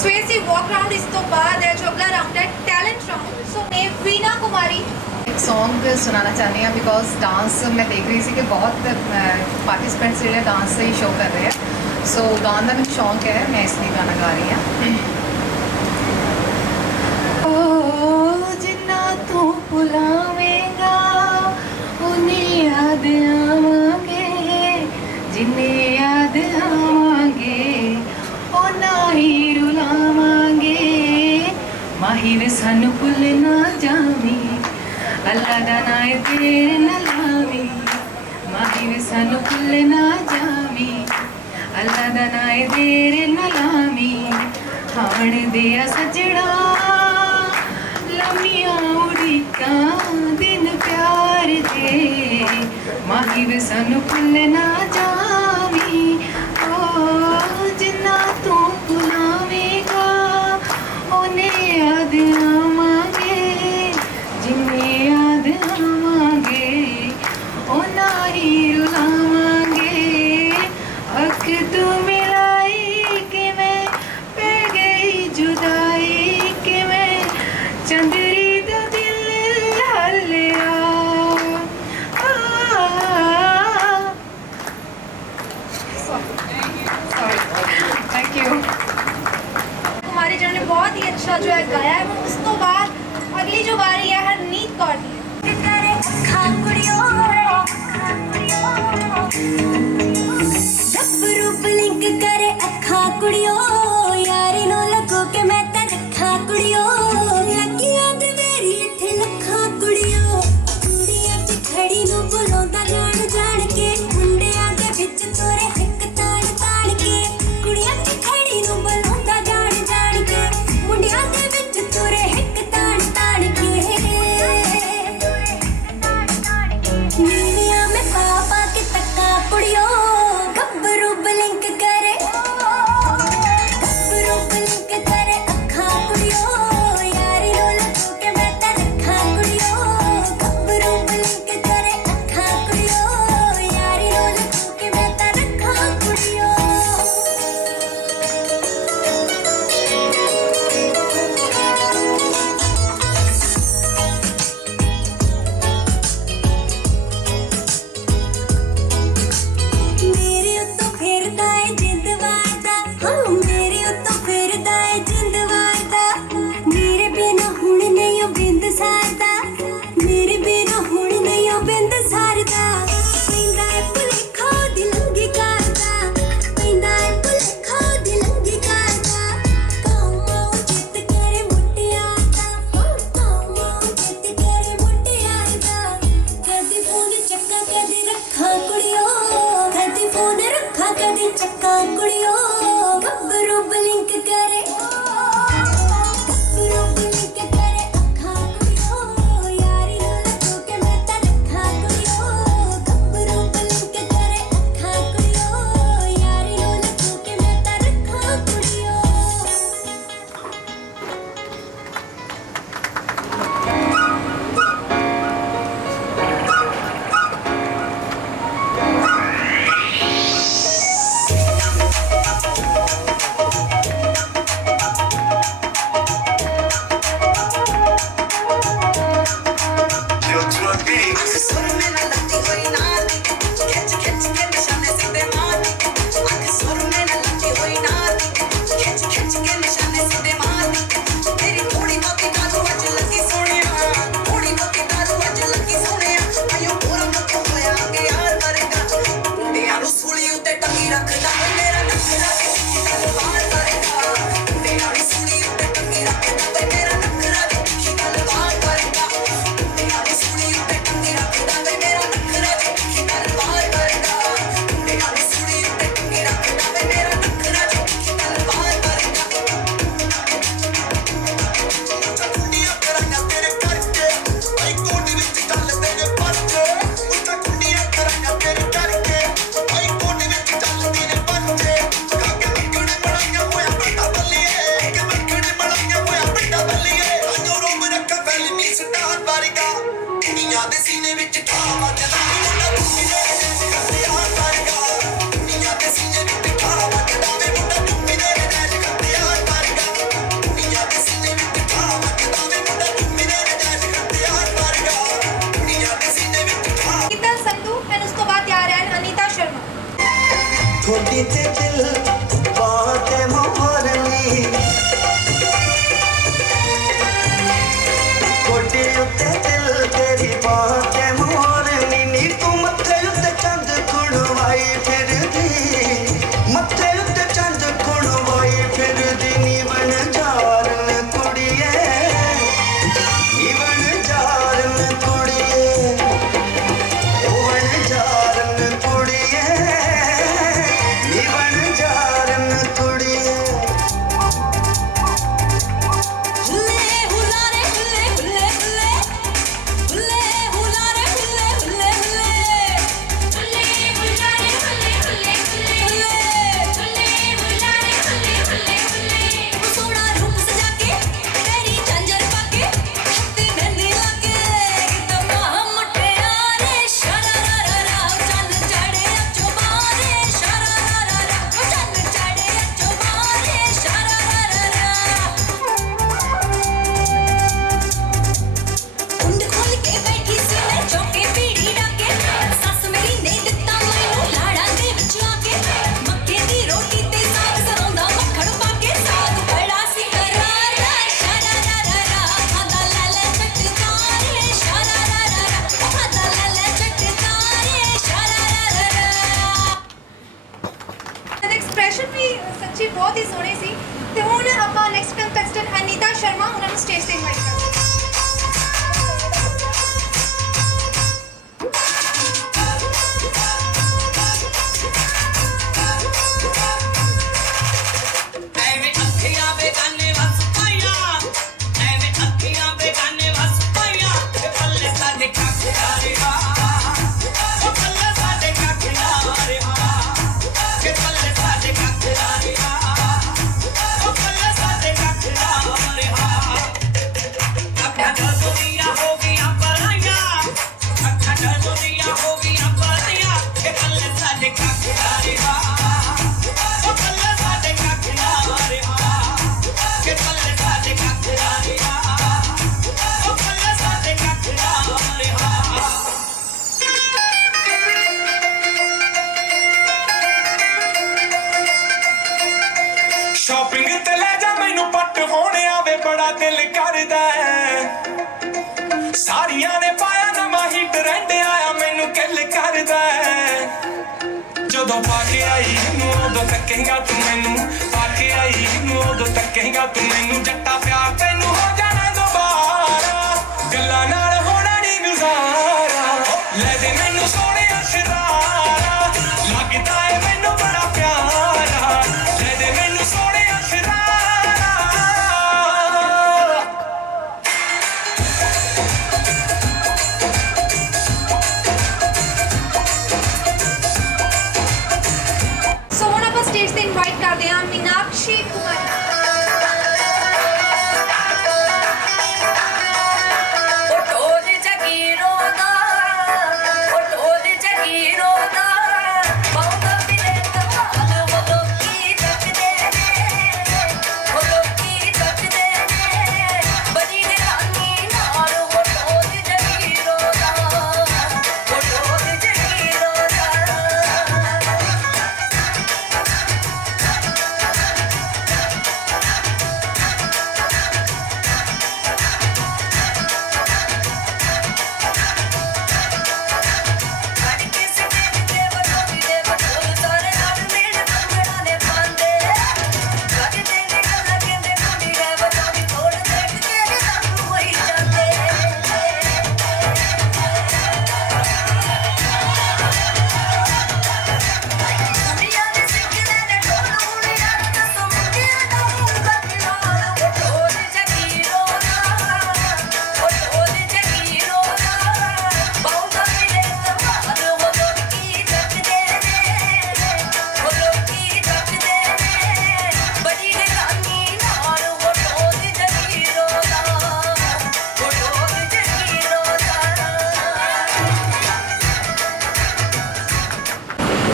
ਸੋ ਇਹ ਸੀ ਵਾਕ ਰਾਉਂਡ। ਇਸ ਤੋਂ ਬਾਅਦ ਹੈ ਜੋ ਅਗਲਾ ਰਾਉਂਡ ਹੈ ਟੈਲੈਂਟ ਰਾਉਂਡ। ਸੋ ਨੇ ਵੀਨਾ ਕੁਮਾਰੀ एक सॉन्ग सुनाना चाहती हैं बिकॉज डांस मैं देख रही थी कि बहुत पार्टिसिपेंट्स जो डांस से ही शो कर रहे हैं। सो गाने का मैंने शौक है, मैं इसलिए गाना गा रही हूँ। ओ जिन्ना तू भुलावेगा उन्हें याद आवांगे, जिन्हें याद आवांगे उन्ना ही रुलावांगे। माही वे सानू भुल ना जावी, अल्लाह दा नाम तेरे ना लावी। माही वे सानू भुल ना जावी, अल्लाह दा नाम तेरे ना लावी। हाण दिया सजड़ा लम्मियां उड़ीकां दिन प्यार दे, माही वे सानू भुल ना जावी। ओ जिन्ना तू भुलावेगा उन्हें याद आवांगे, जिन्हें याद आवांगे उन्ना ही रुलावांगे। अख तू मिलाई कि मैं पै गई जुदाई, कि मैं चंदरी दा दिल हल्लिया। थैंक यू कुमारी जी ने बहुत ही अच्छा जो है गाया है। उस तो बाद अगली जो बारी है हरनीत कौर की। गब्बरू ब्लिंक करे अखा कुड़ियो, यारी नो लगो के मैं ते रखा कुड़ियो। लगियां ते मेरी इत्थे लखा कुड़ियो, कुड़ियां च खड़ी नु बुलांदा जान जान के, मुंडियां दे विच तोरे हिक तान तान के। कुड़ियां च खड़ी नु बुलांदा जान जान के, मुंडियां दे विच तोरे हिक तान तान के। नीलियां में पापा के तक्का कुड़ियो, गब्बरू ब्लिंक करे। ਵੀ ਬਹੁਤ ਹੀ ਸੋਹਣੇ ਸੀ। ਤੇ ਹੁਣ ਆਪਾਂ ਨੈਕਸਟ ਕੰਟੈਸਟੈਂਟ ਅਨੀਤਾ ਸ਼ਰਮਾ ਉਹਨਾਂ ਨੂੰ ਸਟੇਜ ਤੇ ਇਨਵਾਈਟ ਕਰਦੇ ਹਾਂ। ਸ਼ਾਪਿੰਗ ਤੇ ਲੈ ਜਾ ਮੈਨੂੰ ਪੱਟ ਹੋਣਿਆ ਵੇ ਬੜਾ ਦਿਲ ਕਰਦਾ ਸਾਰੀਆਂ ਨੇ ਪਾਇਆ ਨਵਾਂ ਹੀ ਟ੍ਰੈਂਡ ਆਇਆ ਮੈਨੂੰ ਕਿੱਲ ਕਰਦਾ ਜਦੋਂ ਪਾ ਕੇ ਆਈ ਨੂੰ ਉਦੋਂ ਤੱਕੇਗਾ ਤੂੰ ਮੈਨੂੰ ਪਾ ਕੇ ਆਈ ਨੂੰ ਉਦੋਂ ਤੱਕੇਗਾ ਤੂੰ ਮੈਨੂੰ ਜੱਟਾ ਪਿਆਰ ਤੈਨੂੰ ਹੋ ਜਾਣਾ ਦੁਬਾਰਾ ਗੱਲਾਂ ਨਾਲ ਹੋਣਾ ਨਹੀਂ ਗੁਜ਼ਾਰਾ ਲੈ ਦੇ ਮੈਨੂੰ ਸੋਹਣਿਆ ਸ਼ਰਾਰਾ ਲੱਗਦਾ ਏ ਮੈਨੂੰ ਬੜਾ ਪਿਆਰਾ ਲੈ ਦੇ ਮੈਨੂੰ ਸੋਹਣਿਆ ਸ਼ਰਾਰਾ ਸੋ ਹੁਣ ਆਪਾਂ ਸਟੇਜ ਤੇ ਇਨਵਾਈਟ ਕਰਦੇ ਹਾਂ ਮੀਨਾਕਸ਼ੀ ਕੁਮਾਰ।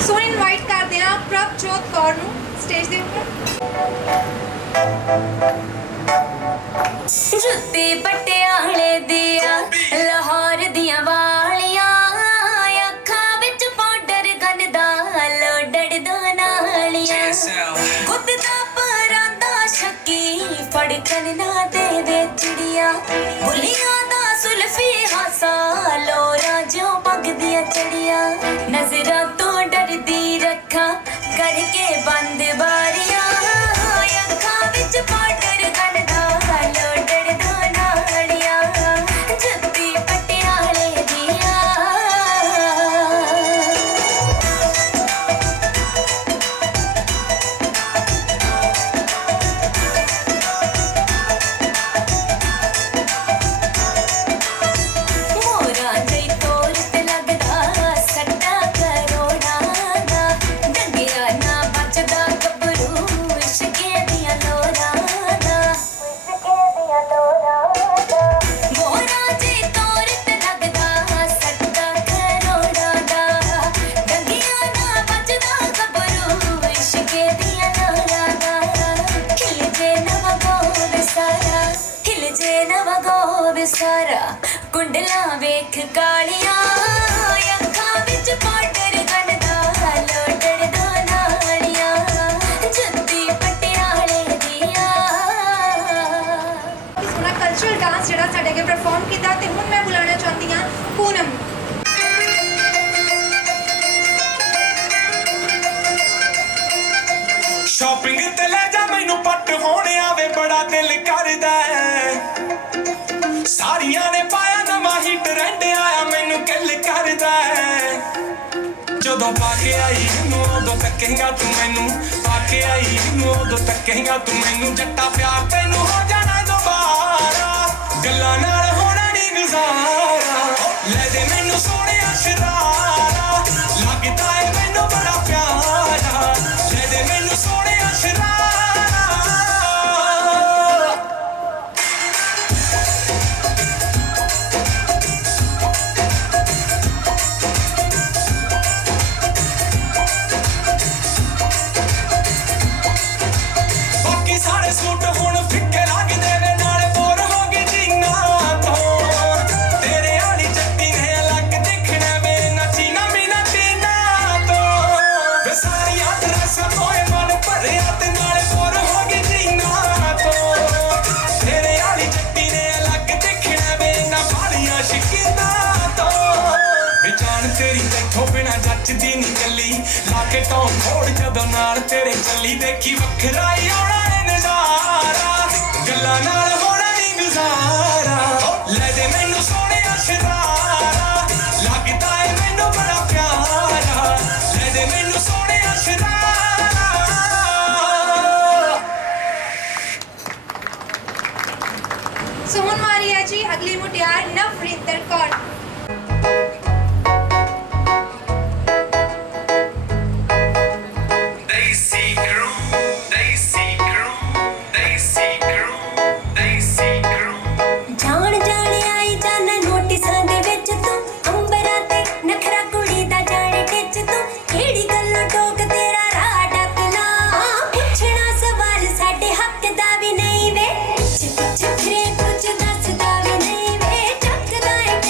ਸੋ ਇਨਵਾਈਟ ਕਰਦੇ ਹਾਂ ਪ੍ਰਭਜੋਤ ਕੌਰ ਨੂੰ ਸਟੇਜ ਦੇ ਉੱਪਰ। ਜੁੱਤੀ ਪਟਿਆਲੇ ਦੀਆਂ ਲਾਹੌਰ ਦੀਆਂ ਵਾਲੀਆਂ ਅੱਖਾਂ ਵਿੱਚ ਪਾਊਡਰ ਗਨ ਦਾ ਲੋਡੜ ਦੋ ਨਾਲੀਆਂ ਗੁੱਤ ਦਾ ਪਰਾਂਦਾ ਸ਼ੱਕੀ ਫੜਕਣ ਨਾ ਦੇਵੇ ਚਿੜੀਆਂ ਬੁੱਲੀਆਂ ਦਾ ਸੁਲਫੀ ਹਾਸਾ ਲੋਰਾਂ ਜਿਉਂ ਪਗਦੀਆਂ ਚੜੀਆਂ ਨਜ਼ਰਾਂ ਤੋਂ ਡਰਦੀ ਰੱਖਾਂ ਕਰਕੇ ਬੰਦ ਬਾਰੀਆਂ ਅੱਖਾਂ ਵਿੱਚ ਪਾਊਡਰ ਗਨ ਦਾ ਲੋਡੜ ਦੋ ਨਾਲੀਆਂ ਜੁੱਤੀ ਪਟਿਆਲੇ ਦੀਆਂ। ਮੋਰਾਂ ਜਈ ਤੋਰ ਤੇ ਲੱਗਦਾ ਸੱਟਾ ਕਰੋੜਾਂ ਦਾ ਡੰਗਿਆ ਨਾ ਬਚਦਾ ਗੱਭਰੂ ਇਸ਼ਕੇ ਦੀਆਂ ਲੋਰਾਂ ਦਾ ਮੋਰਾਂ ਜਈ ਤੋਰ ਤੇ ਲੱਗਦਾ ਸੱਟਾ ਕਰੋੜਾਂ ਦਾ ਡੰਗਿਆ ਨਾ ਬਚਦਾ ਗੱਭਰੂ ਇਸ਼ਕੇ ਦੀਆਂ ਲੋਰਾਂ ਦਾ ਖਿਲ ਜੇ ਨਵਾਂ ਗੋਦ ਸਾਰਾ ਖਿਲ ਜੇ ਨਵਾਂ ਗੋਦ ਸਾਰਾ ਕੁੰਡਲਾਂ ਵੇਖ ਕਾਲੀਆਂ ਅੱਖਾਂ ਵਿੱਚ ਪਾਊਡਰ ਗਨ ਦਾ ਲੋਡੜ ਦੋ ਨਾਲੀਆਂ ਜੁੱਤੀ ਪਟਿਆਲੇ ਦੀਆਂ। ਸੋਹਣਾ ਕਲਚਰਲ ਡਾਂਸ ਜਿਹੜਾ ਸਾਡੇ ਅੱਗੇ ਪਰਫਾਰਮ ਕੀਤਾ ਤੇ ਹੁਣ ਮੈਂ ਬੁਲਾਉਣਾ ਚਾਹੁੰਦੀ ਹਾਂ ਪੂਨਮ। ਸ਼ਾਪਿੰਗ ਤੇ ਮੈਨੂੰ ਪੱਟ ਹੋਣ ਆਵੇ ਬੜਾ ਦਿਲ ਕਰਦਾ ਹੈ। ਸਾਰੀਆਂ ਨੇ ਪਾਇਆ ਨਵਾਂ ਹੀ ਟ੍ਰੈਂਡ ਆਇਆ ਮੈਨੂੰ ਕਿੱਲ ਕਰਦਾ ਹੈ। ਜਦੋਂ ਪਾ ਕੇ ਆਈ ਨੂੰ ਉਦੋਂ ਤੱਕੇਂਗਾ ਤੂੰ ਮੈਨੂੰ, ਪਾ ਕੇ ਆਈ ਨੂੰ ਉਦੋਂ ਤੱਕੇਂਗਾ ਤੂੰ ਮੈਨੂੰ। ਜੱਟਾ ਪਿਆਰ ਤੈਨੂੰ ਹੋ ਜਾਣਾ ਦੁਬਾਰਾ, ਗੱਲਾਂ ਨਾਲ ਹੋਣਾ ਨਹੀਂ ਗੁਜ਼ਾਰਾ। ਲੈ ਦੇ ਮੈਨੂੰ ਸੋਹਣਿਆ ਸ਼ਰਾਰਾ, ਲੱਗਦਾ ਏ ਮੈਨੂੰ ਬੜਾ ਪਿਆਰਾ। ਲੈ ਦੇ ਮੈਨੂੰ ਸੋਹਣਿਆ ਸ਼ਰਾਰਾ। ਬਾਕੀ ਸਾਰੇ ਸੂਟ ਹੁਣ ਫਿੱਕੇ ਲੱਗਦੇ ਵੇ, ਨਾਲੇ ਬੋਰ ਹੋ ਗਏ ਜੀਨਾਂ ਤੋਂ। ਤੇਰੇ ਵਾਲੀ ਜੱਟੀ ਨੇ ਅਲੱਗ ਦਿਖਣਾ ਵੇ, ਨੱਚੀ ਨਾ ਮੀਨਾ ਟੀਨਾ ਤੋਂ। ਵੇ ਸਾਰੀਆਂ ਡਰੈਸਾਂ ਤੋਏ ਮਨ ਭਰਿਆ ਤੇ ਨਾਲੇ ਬੋਰ ਹੋ ਗਏ ਜੀਨਾਂ ਤੋਂ। ਤੇਰੇ ਵਾਲੀ ਜੱਟੀ ਨੇ ਅਲੱਗ ਦਿਖਣਾ ਵੇ, ਨਾ ਬਾਲੀਆਂ ਸ਼ਕੀਨਾਂ ਤੋਂ। ਵੇ ਜਾਨ ਤੇਰੀ ਤੈਥੋਂ ਬਿਨਾ ਜੱਚਦੀ ਨੀ ਗੱਲੀ, ਲਾ ਕੇ ਟੌਂ ਥੋੜ ਜਦੋਂ ਨਾਲ ਤੇਰੇ ਚੱਲੀ। ਦੇਖੀ ਵੱਖਰਾ ਹੀ ਆਉਣਾ ਏ ਨਜ਼ਾਰਾ, ਗੱਲਾਂ ਨਾਲ ਹੋਣਾ ਨੀ ਗੁਜ਼ਾਰਾ। ਲੈ ਦੇ ਮੈਨੂੰ ਸੋਹਣਿਆ ਸ਼ਰਾਰਾ, ਲੱਗਦਾ ਏ ਮੈਨੂੰ ਬੜਾ ਪਿਆਰਾ। ਲੈ ਦੇ ਮੈਨੂੰ ਸੋਹਣਿਆ ਸ਼ਰਾਰਾ। ਸੋ ਹੁਣ ਵਾਰੀ ਹੈ ਜੀ ਅਗਲੀ ਮੁਟਿਆਰ ਨਵਰਿੰਦਰ Kaur. Daisy crew, Daisy crew, Daisy crew, Daisy crew. ਜਾਣ ਜਾਣ ਆਈ ਜਾਣਾ ਨੋਟਿਸਾਂ ਦੇ ਵਿੱਚ ਤੂੰ, ਅੰਬਰਾਂ ਤੇ ਨਖਰਾ ਕੁੜੀ ਦਾ ਜਾਣੇ ਟਿੱਚ ਤੂੰ। ਕਿਹੜੀ ਗੱਲੋਂ ਟੋਕ ਤੇਰਾ ਰਾਹ ਡੱਕਣਾ, ਪੁੱਛਣਾ ਸਵਾਲ ਸਾਡੇ ਹੱਕ ਦਾ ਵੀ ਨਹੀਂ ਵੇ। ਪੁੱਛ ਪੁੱਛ ਫਿਰੇ ਕੁਝ ਦੱਸਦਾ ਵੀ ਨਹੀਂ ਵੇ, ਚੱਕਦਾ ਏ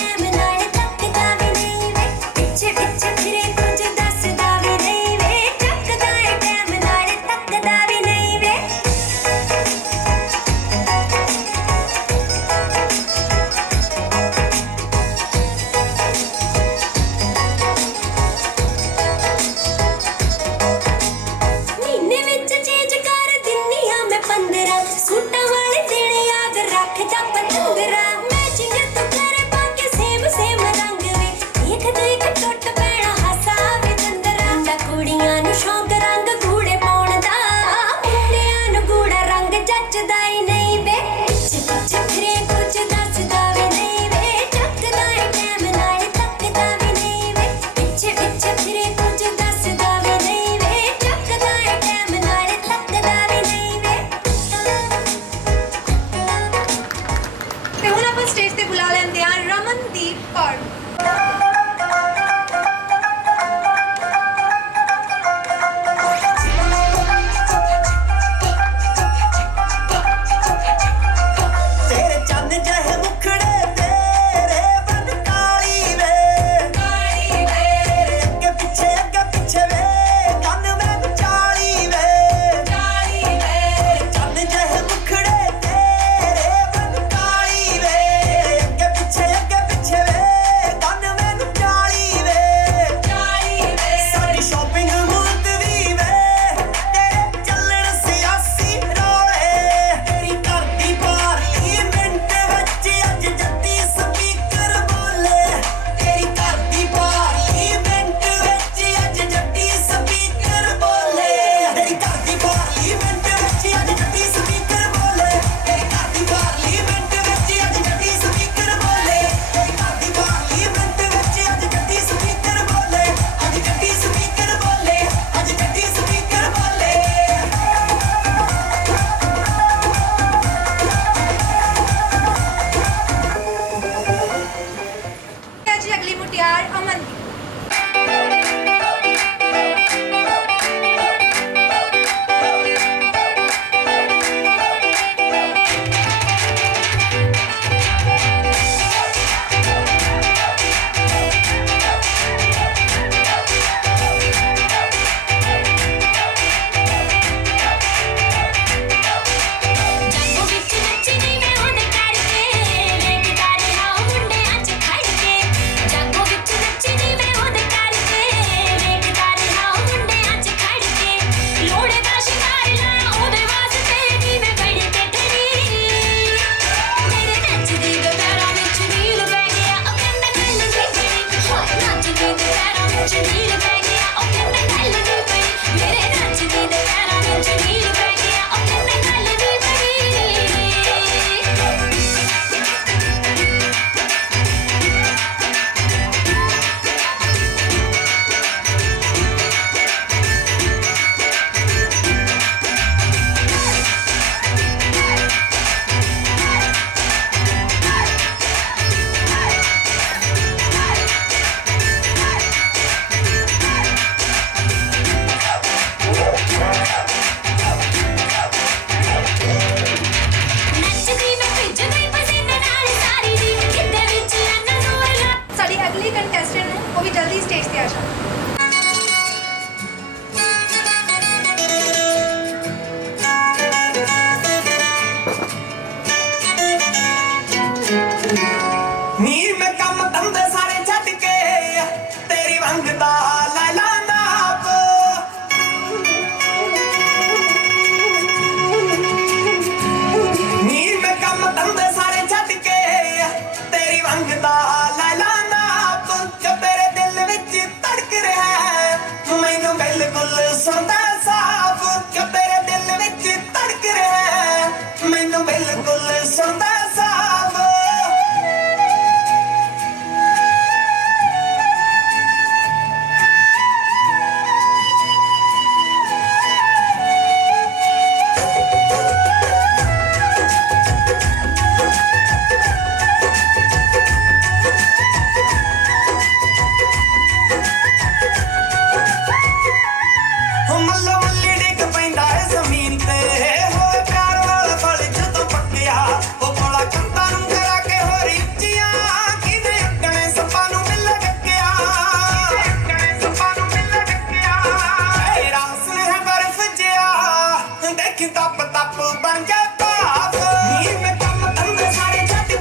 ਤਪ ਬਣ ਕੇ ਭਾਵ ਨੀ ਮੈਂ ਕੰਮ ਧੰਦੇ ਸਾਰੇ ਛੱਡ ਕੇ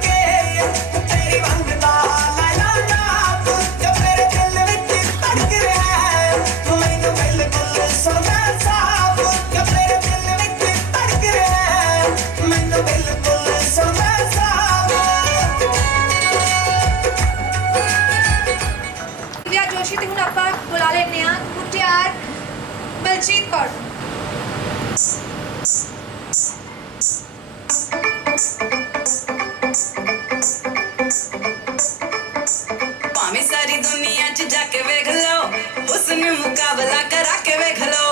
ਤੇਰੀ ਵੰਗ ਦਾ ਲਾਇਆ ਨਾਪ ਜੋ ਮੇਰੇ ਦਿਲ ਵਿੱਚ ਧੜਕ ਰਿਹਾ ਹੈ ਮੈਨੂੰ ਬਿਲਕੁਲ ਸੁਣਦਾ ਸਾਫ ਜੋ ਮੇਰੇ ਦਿਲ ਵਿੱਚ ਧੜਕ ਰਿਹਾ ਹੈ ਮੈਨੂੰ ਬਿਲਕੁਲ ਸੁਣਦਾ ਸਾਫ ਦਿਵਿਆ ਜੋਸ਼ੀ ਤੇ ਹੁਣ ਆਪਾਂ ਬੁਲਾ ਲੈਂਦੇ ਹਾਂ ਮੁਟਿਆਰ ਬਲਜੀਤ ਕੌਰ ਨੂੰ। ਭਾਵੇਂ ਸਾਰੀ ਦੁਨੀਆ 'ਚ ਜਾ ਕੇ ਵੇਖ ਲਓ ਉਸਨੇ ਮੁਕਾਬਲਾ ਕਰਾ ਕੇ ਵੇਖ ਲਓ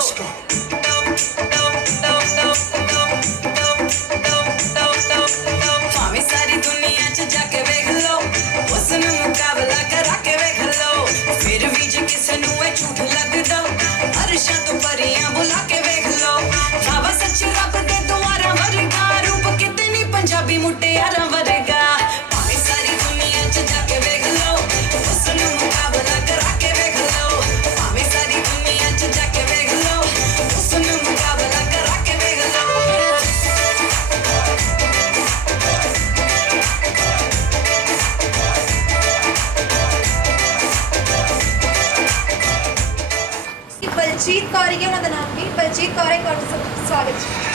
ਭਾਵੇਂ ਸਾਰੀ ਦੁਨੀਆ 'ਚ ਜਾ ਕੇ ਵੇਖ ਲਓ ਉਸਨੇ ਮੁਕਾਬਲਾ ਕਰਾ ਕੇ ਵੇਖ ਲਓ ਫਿਰ ਵੀ ਜੇ ਕਿਸੇ ਨੂੰ ਇਹ ਝੂਠ ਲੱਗਦਾ ਅਰਸ਼ਾਂ ਤੋਂ ਪਰੀਆਂ ਬੁਲਾ ਕੇ ਵੇਖ ਲਓ ਖਾਵਾ ਸੱਚੀ ਰੱਬ ਦੇ ਦੁਆਰਾਂ ਵਰਗਾ ਰੂਪ ਕਿਤੇ ਨਹੀਂ ਪੰਜਾਬੀ ਮੁਟਿਆਰਾਂ ਵਰਗਾ ਭਾਵੇਂ ਸਾਰੀ ਦੁਨੀਆ 'ਚ ਜਾ ਕੇ ਵੇਖ ਲਓ ਉਸਨੂੰ ਮੁਕਾਬਲਾ ਕਰਾ ਕੇ ਵੇਖ ਲਓ ਭਾਵੇਂ ਸਾਰੀ ਦੁਨੀਆ 'ਚ ਜਾ ਕੇ ਵੇਖ ਲਓ ਉਸਨੂੰ ਮੁਕਾਬਲਾ ਕਰਾ ਕੇ ਵੇਖ ਲਓ ਬਲਜੀਤ ਕੌਰ ਹੀ ਉਹਨਾਂ ਦਾ ਨਾਮ ਵੀ ਬਲਜੀਤ ਕੌਰ ਹੈ ਸਵਾਗਤ ਜੀ।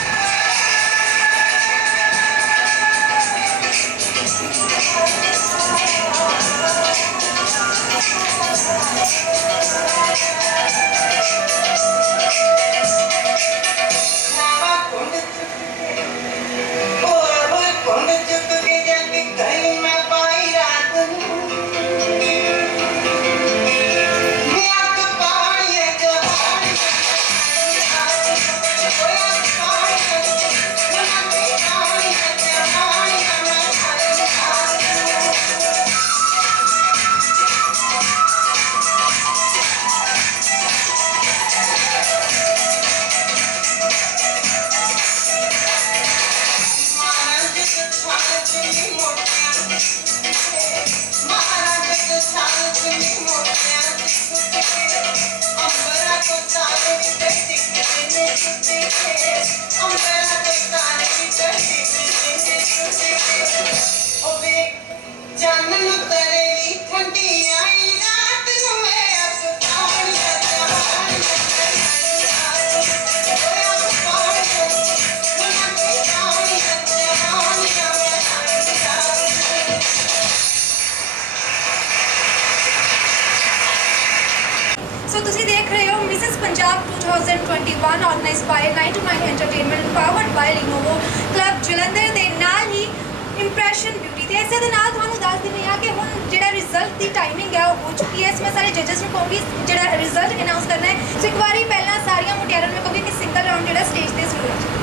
ਸੋ ਤੁਸੀਂ ਦੇਖ ਰਹੇ ਹੋ Mrs Punjab 2021 organised by 929 entertainment powered by Lenovo club Jalandhar ਦੇ ਨਾਲ ਹੀ ਇੰਪ੍ਰੈਸ਼ਨ ਬਿਊਟੀ ਤੇ ਇਸੇ ਦੇ ਨਾਲ ਤੁਹਾਨੂੰ ਦੱਸ ਦਿੰਦੇ ਹਾਂ ਕਿ ਹੁਣ ਜਿਹੜਾ ਰਿਜ਼ਲਟ ਦੀ ਟਾਈਮਿੰਗ ਹੈ ਉਹ ਹੋ ਚੁੱਕੀ ਹੈ। ਇਸ ਮੈਂ ਸਾਰੇ ਜੱਜਸ ਨੂੰ ਕਹੂੰਗੀ ਜਿਹੜਾ ਰਿਜ਼ਲਟ ਅਨਾਉਂਸ ਕਰਨਾ ਹੈ ਸੋ ਇੱਕ ਵਾਰੀ ਪਹਿਲਾਂ ਸਾਰੀਆਂ ਮੁਟਿਆਰਾਂ ਨੂੰ ਕਹੂੰਗੀ ਕਿ ਸਿੰਗਲ ਰਾਊਂਡ ਜਿਹੜਾ ਸਟੇਜ ਤੇ ਸ਼ੁਰੂ ਹੋ ਜਾਏ।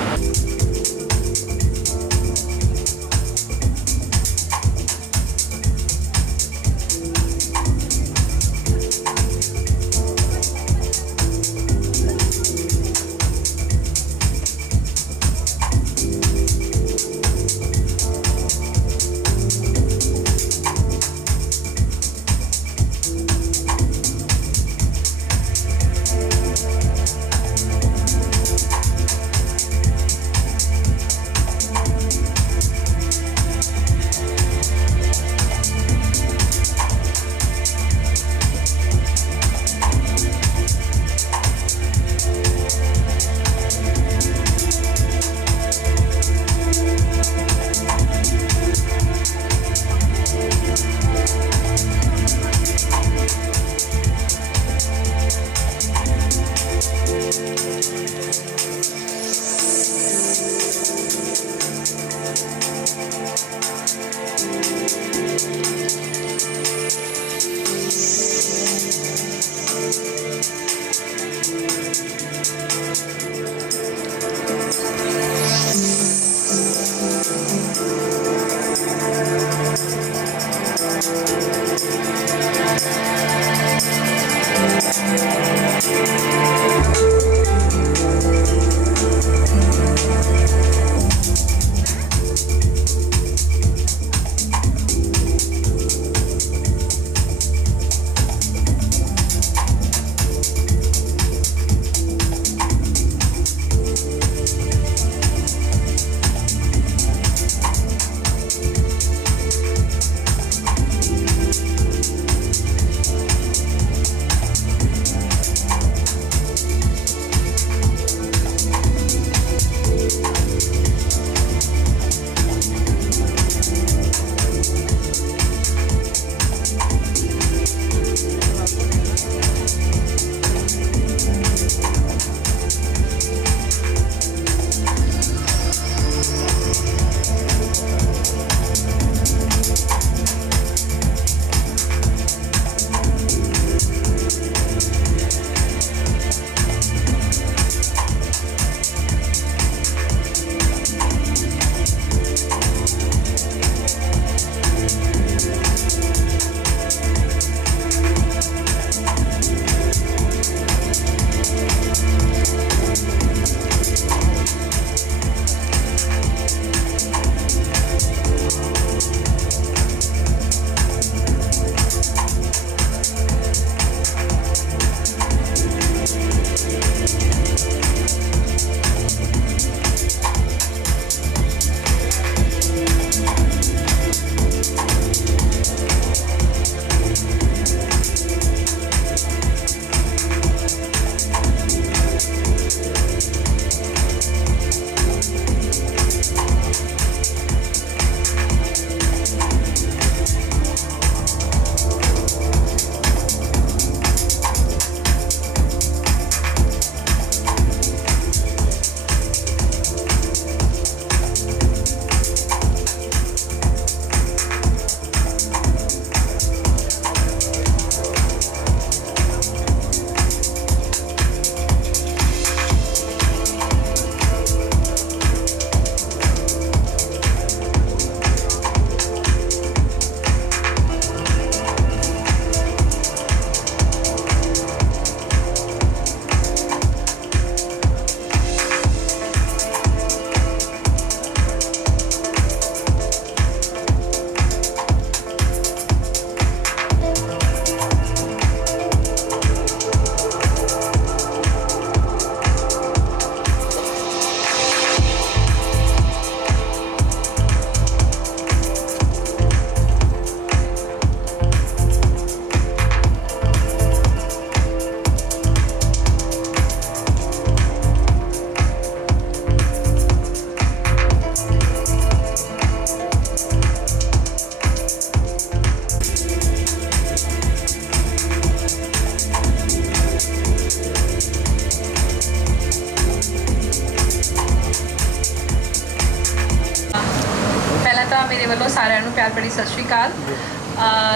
ਮੇਰੇ ਵੱਲੋਂ ਸਾਰਿਆਂ ਨੂੰ ਪਿਆਰ ਭਰੀ ਸਤਿ ਸ਼੍ਰੀ ਅਕਾਲ।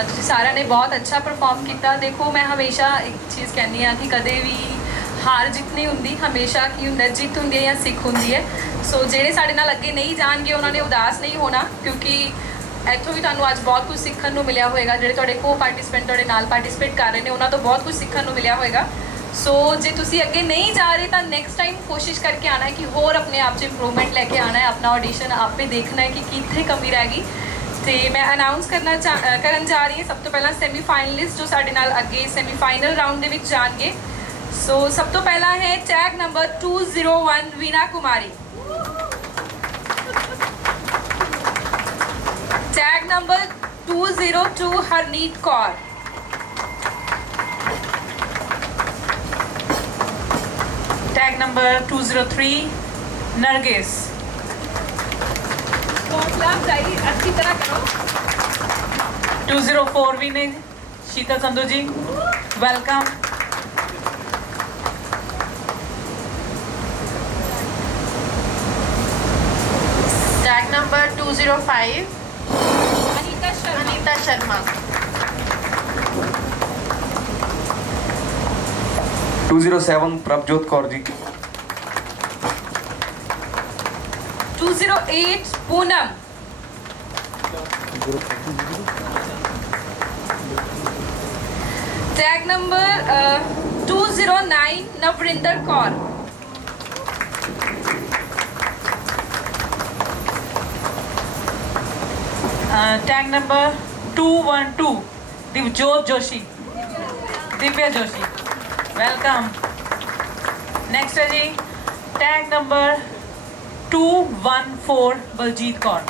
ਤੁਸੀਂ ਸਾਰਿਆਂ ਨੇ ਬਹੁਤ ਅੱਛਾ ਪਰਫਾਰਮ ਕੀਤਾ। ਦੇਖੋ ਮੈਂ ਹਮੇਸ਼ਾ ਇੱਕ ਚੀਜ਼ ਕਹਿੰਦੀ ਹਾਂ ਕਿ ਕਦੇ ਵੀ ਹਾਰ ਜਿੱਤ ਨਹੀਂ ਹੁੰਦੀ, ਹਮੇਸ਼ਾ ਕੀ ਹੁੰਦਾ ਜਿੱਤ ਹੁੰਦੀ ਹੈ ਜਾਂ ਸਿੱਖ ਹੁੰਦੀ ਹੈ। ਸੋ ਜਿਹੜੇ ਸਾਡੇ ਨਾਲ ਅੱਗੇ ਨਹੀਂ ਜਾਣਗੇ ਉਹਨਾਂ ਨੇ ਉਦਾਸ ਨਹੀਂ ਹੋਣਾ, ਕਿਉਂਕਿ ਇੱਥੋਂ ਵੀ ਤੁਹਾਨੂੰ ਅੱਜ ਬਹੁਤ ਕੁਝ ਸਿੱਖਣ ਨੂੰ ਮਿਲਿਆ ਹੋਵੇਗਾ। ਜਿਹੜੇ ਤੁਹਾਡੇ ਕੋ ਪਾਰਟਿਸਪੈਂਟ ਤੁਹਾਡੇ ਨਾਲ ਪਾਰਟਿਸਪੇਟ ਕਰ ਰਹੇ ਨੇ ਉਹਨਾਂ ਤੋਂ ਬਹੁਤ ਕੁਝ ਸਿੱਖਣ ਨੂੰ ਮਿਲਿਆ ਹੋਵੇਗਾ। ਸੋ ਜੇ ਤੁਸੀਂ ਅੱਗੇ ਨਹੀਂ ਜਾ ਰਹੇ ਤਾਂ ਨੈਕਸਟ ਟਾਈਮ ਕੋਸ਼ਿਸ਼ ਕਰਕੇ ਆਉਣਾ ਹੈ ਕਿ ਹੋਰ ਆਪਣੇ ਆਪ 'ਚ ਇੰਪਰੂਵਮੈਂਟ ਲੈ ਕੇ ਆਉਣਾ ਹੈ। ਆਪਣਾ ਆਡੀਸ਼ਨ ਆਪੇ ਦੇਖਣਾ ਹੈ ਕਿ ਕਿੱਥੇ ਕਮੀ ਰਹਿ ਗਈ। ਤੇ ਮੈਂ ਅਨਾਉਂਸ ਕਰਨ ਜਾ ਰਹੀ ਹਾਂ ਸਭ ਤੋਂ ਪਹਿਲਾਂ ਸੈਮੀਫਾਈਨਲਿਸਟ ਜੋ ਸਾਡੇ ਨਾਲ ਅੱਗੇ ਸੈਮੀਫਾਈਨਲ ਰਾਊਂਡ ਦੇ ਵਿੱਚ ਜਾਣਗੇ। ਸੋ ਸਭ ਤੋਂ ਪਹਿਲਾਂ ਹੈ tag number 201 Veena Kumari, tag number 202 Harneet Kaur, tag number 203 Nargis. हौसला अफजाई अच्छी तरह करो। 204 भी नहीं, Sheetal Sandhu ji welcome. Tag number 205 Anita Sharma. 207 Prabhjot Kaur ji. 208 Poonam, tag number 209 Navrinder Kaur, tag number 212 Divyajot Joshi, Divya Joshi welcome. Next है जी टैग नंबर 214 बलजीत कौर।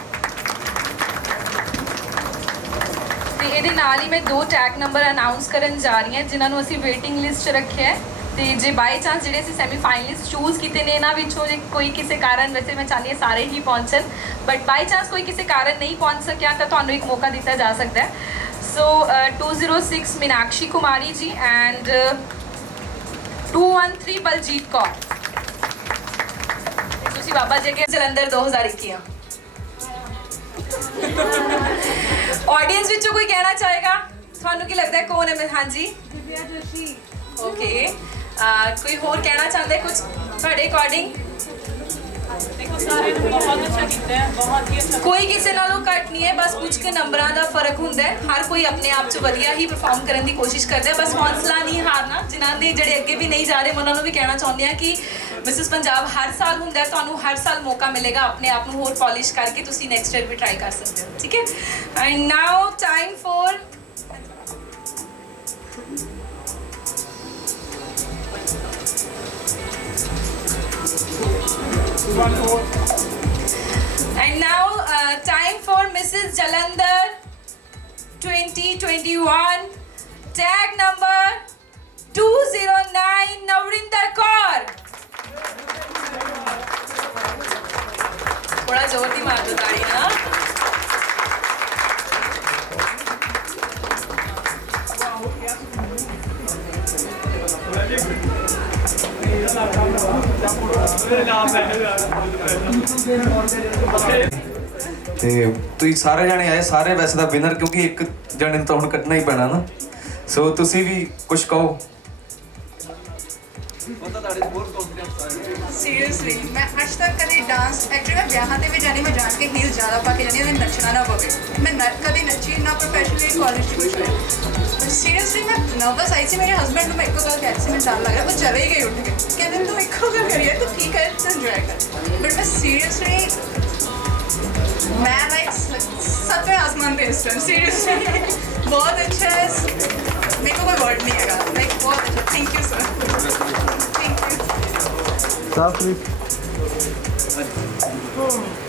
ਤੇ ਇਹਦੇ ਨਾਲ ਹੀ ਮੈਂ ਦੋ ਟੈਗ ਨੰਬਰ ਅਨਾਉਂਸ ਕਰਨ ਜਾ ਰਹੀ ਹਾਂ ਜਿਨ੍ਹਾਂ ਨੂੰ ਅਸੀਂ ਵੇਟਿੰਗ ਲਿਸਟ 'ਚ ਰੱਖਿਆ ਹੈ। ਤੇ ਜੇ ਬਾਈ ਚਾਂਸ ਜਿਹੜੇ ਅਸੀਂ ਸੈਮੀ ਫਾਈਨਲਿਸਟ ਚੂਜ਼ ਕੀਤੇ ਨੇ ਇਹਨਾਂ ਵਿੱਚੋਂ ਜੇ ਕੋਈ ਕਿਸੇ ਕਾਰਨ, ਵੈਸੇ ਮੈਂ ਚਾਹੁੰਦੀ ਹਾਂ ਸਾਰੇ ਹੀ ਪਹੁੰਚਣ, ਬਟ ਬਾਈ ਚਾਂਸ ਕੋਈ ਕਿਸੇ ਕਾਰਨ ਨਹੀਂ ਪਹੁੰਚ ਸਕਿਆ ਤਾਂ ਤੁਹਾਨੂੰ ਇੱਕ ਮੌਕਾ ਦਿੱਤਾ ਜਾ ਸਕਦਾ ਹੈ। ਸੋ 206 मीनाक्षी कुमारी जी एंड 213 बलजीत कौर। ਤੁਸੀਂ ਬਾਬਾ ਜੀ ਕੇ ਜਲੰਧਰ 2021 ਆਡੀਅנס ਵਿੱਚੋਂ ਕੋਈ ਕਹਿਣਾ ਚਾਹੇਗਾ? ਤੁਹਾਨੂੰ ਕੀ ਲੱਗਦਾ ਹੈ ਕੌਣ ਹੈ? ਹਾਂਜੀ ਦਿਵਿਆ ਜੋਸ਼ੀ। ਓਕੇ, ਕੋਈ ਹੋਰ ਕਹਿਣਾ ਚਾਹੁੰਦੇ ਕੁਝ ਤੁਹਾਡੇ ਅਕੋਰਡਿੰਗ? देखो सारे ने बहुत अच्छा किया है, बहुत ही अच्छा। ਕੋਈ ਕਿਸੇ ਨਾਲੋਂ ਘੱਟ ਨਹੀਂ ਹੈ, ਬਸ ਕੁਝ ਕੁ ਨੰਬਰਾਂ ਦਾ ਫਰਕ ਹੁੰਦਾ ਹੈ। ਹਰ ਕੋਈ ਆਪਣੇ ਆਪ 'ਚ ਵਧੀਆ ਹੀ ਪਰਫਾਰਮ ਕਰਨ ਦੀ ਕੋਸ਼ਿਸ਼ ਕਰਦਾ ਹੈ, ਬਸ ਹੌਸਲਾ ਨਹੀਂ ਹਾਰਨਾ। ਜਿਨ੍ਹਾਂ ਦੇ ਜਿਹੜੇ ਅੱਗੇ ਵੀ ਨਹੀਂ ਜਾ ਰਹੇ ਉਹਨਾਂ ਨੂੰ ਵੀ ਕਹਿਣਾ ਚਾਹੁੰਦੇ ਹਾਂ ਕਿ ਮਿਸਿਸ ਪੰਜਾਬ ਹਰ ਸਾਲ ਹੁੰਦਾ ਹੈ, ਤੁਹਾਨੂੰ ਹਰ ਸਾਲ ਮੌਕਾ ਮਿਲੇਗਾ ਆਪਣੇ ਆਪ ਨੂੰ ਹੋਰ ਪੋਲਿਸ਼ ਕਰਕੇ ਤੁਸੀਂ ਨੈਕਸਟ ਈਅਰ ਵੀ ਟਰਾਈ ਕਰ ਸਕਦੇ ਹੋ, ਠੀਕ ਹੈ। And now time for And now time for Mrs. Jalandhar 2021 tag number 209 Navrinder Kaur। थोड़ा जोर दी मार दो ताड़ी ना। ਤੇ ਤੁਸੀਂ ਸਾਰੇ ਜਾਣੇ ਆਏ, ਸਾਰੇ ਵੈਸੇ ਤਾਂ ਵਿਨਰ, ਕਿਉਂਕਿ ਇੱਕ ਜਾਣੇ ਨੂੰ ਤਾਂ ਹੁਣ ਕੱਢਣਾ ਹੀ ਪੈਣਾ ਨਾ। ਸੋ ਤੁਸੀਂ ਵੀ ਕੁਝ ਕਹੋ। सीरियसली मैं आज तक कभी डांस एक्चुअली मैं ब्याह ते भी जानी, मैं जान के हील ज़्यादा पा के जानी, मैं नचना ना पवे। मैं कभी नची ना प्रोफेशनली कॉलेज कुछ नहीं। सीरियसली मैं नर्वस आई थी। मेरे हस्बैंड को मैं एक गल कह रही थी, मैं डर लग रहा, वो चले गए उठ के, कहते तू एक गल करिए तो ठीक है तो एंजॉय कर। बट मैं सीरियसली मैं लाइक सतवें आसमान पे इस टाइम सीरियसली बहुत अच्छा है। मेरे को कोई वर्ड नहीं है लाइक बहुत अच्छा। Thank you sir, thank you.